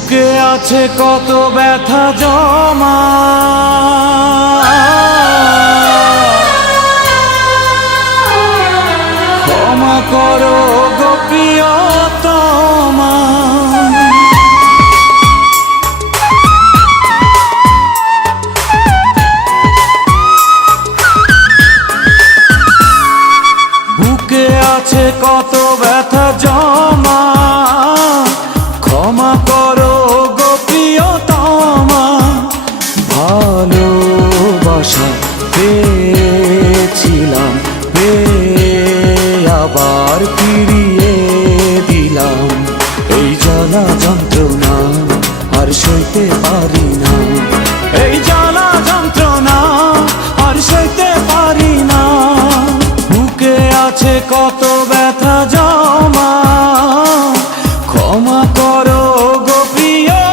বুকে আছে কত ব্যথা জমা, ক্ষমা করো গো প্রিয়তমা। বুকে আছে কত ব্যথা জমা, ক্ষমা করো গো প্রিয়তমা। ভালোবাসা পেয়েছিলাম, আবার ফিরিয়ে দিলাম। এই জ্বালা যন্ত্রণা আর সইতে পারি না, এই জ্বালা যন্ত্রণা আর সইতে পারি না। বুকে আছে কত ব্যথা জমা, ক্ষমা করো গো প্রিয়তমা।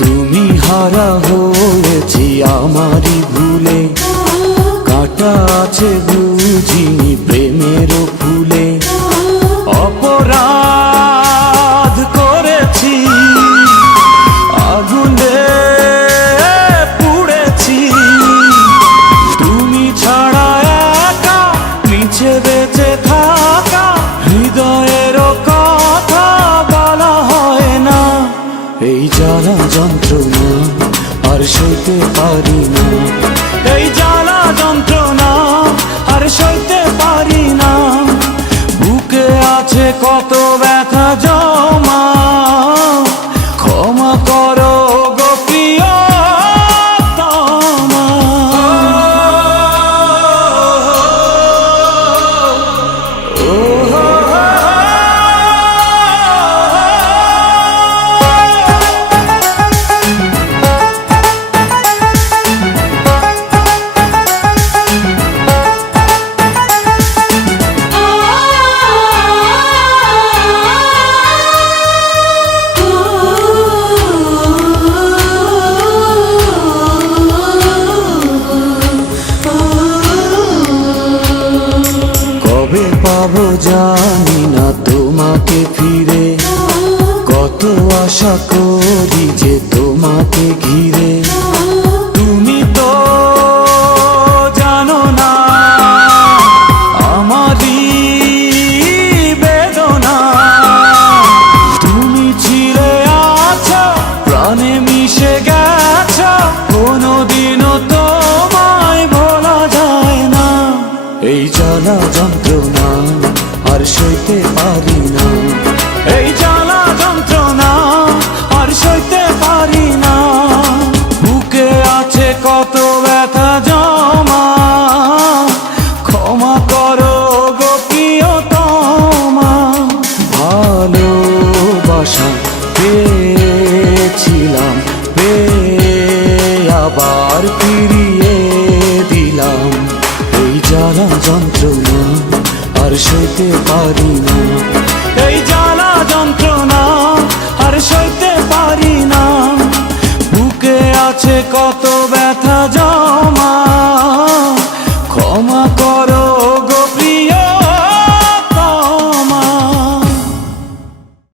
তুমি হারা হয়েছি আমারই ভুলে, কাঁটা আছে বুঝিনি প্রেমের ফুলে। অপরাধ করেছি, আগুনে পুড়েছি। তুমি ছাড়া একা মিছে বেঁচে থাকা, হৃদয়ের কথা বলা হয় না। এই জ্বালা যন্ত্রণা আর সইতে পারি না, এই জ্বালা যন্ত্রণা আর সইতে পারি না। বুকে আছে কত ব্যথা জমা, ক্ষমা করো গো প্রিয়তমা। কবে পাবো জানি না তোমাকে ফিরে, কত আশা করি যে তোমাকে ঘিরে। তুমি তো জানো না আমারই বেদনা। তুমি ছিলে আছো, প্রাণে মিশে গেছো, কোনোদিনও তোমায় ভোলা যায় না। এই জ্বালা যন্ত্রণা আর সইতে পারি না, এই জ্বালা যন্ত্রণা আর সইতে পারি না। বুকে আছে কত ব্যথা জমা, ক্ষমা করো গো প্রিয়তমা। ভালোবাসা পেয়েছিলাম, আবার ফিরিয়ে দিলাম। এই জ্বালা যন্ত্রণা আর সইতে পারি না।